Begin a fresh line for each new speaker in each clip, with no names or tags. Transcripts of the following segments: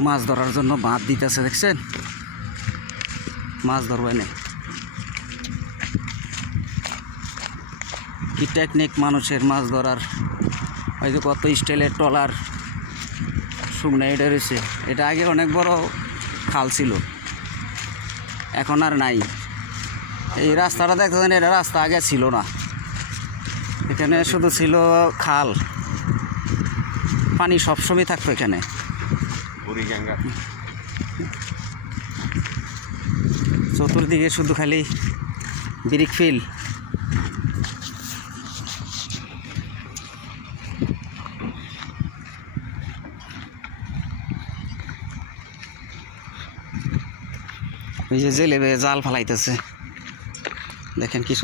মাছ ধরার জন্য বাঁধ দিতেছে, দেখছেন? মাছ ধরবে না কি টেকনিক মানুষের মাছ ধরার? যে কত স্টাইলের ট্রলার, শুকনো এটা রয়েছে। এটা আগে অনেক বড় খাল ছিল। এখন আর নাই। এই রাস্তাটা দেখতেছেন, এটা রাস্তা আগে ছিল না। এখানে শুধু ছিল খাল। পানি সবসময় থাকতো এখানে।
বুড়িগঙ্গা।
চতুর্দিকে শুধু খালি ব্রিক ফিল। ওই যে জেলে জাল ফালাইতেছে। দেখেন কি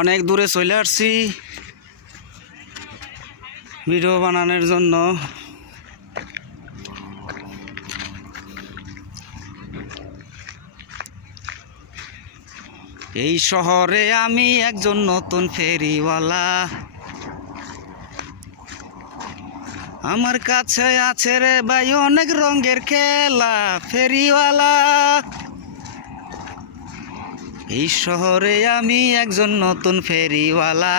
অনেক দূরে চলে আসছি। ভিডিও বানানোর জন্য। এই শহরে আমি একজন নতুন ফেরিওয়ালা। আমার কাছে আছে রে ভাই অনেক রঙের খেলা, ফেরিওয়ালা। এই শহরে আমি একজন নতুন ফেরিওয়ালা।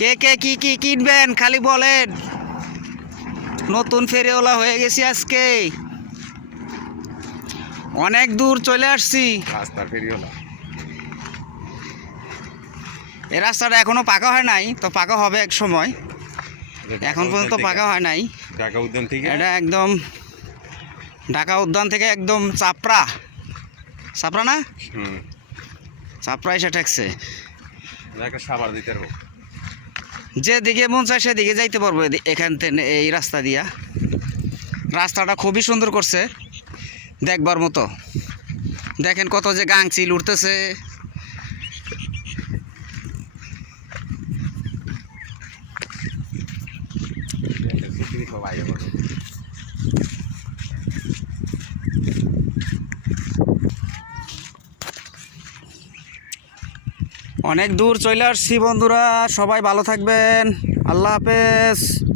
কে কে কি কি কিনবেন? খালি বলেন। নতুন ফেরিওয়ালা হয়ে গেছি আজকে। অনেক দূর চলে আসছি। এই রাস্তাটা এখনও পাকা হয় নাই তো পাকা হবে এক সময়। এখন পর্যন্ত পাকা হয় নাই।
ঢাকা উদ্যান থেকে?
এটা একদম ঢাকা উদ্যান থেকে একদম চাপড়া। চাপড়া না
হুম।
চাপড়া এসে ঠেকছে।
সাবার দিতে
যেদিকে মন চায় সেদিকে যাইতে পারব এখান থেকে এই রাস্তা দিয়া। রাস্তাটা খুবই সুন্দর করছে দেখবার মতো। দেখেন কত যে গাংচিল উঠতেছে
সবাই আবার
অনেক দূর চলে আসছি বন্ধুরা সবাই ভালো থাকবেন। আল্লাহ হাফেজ।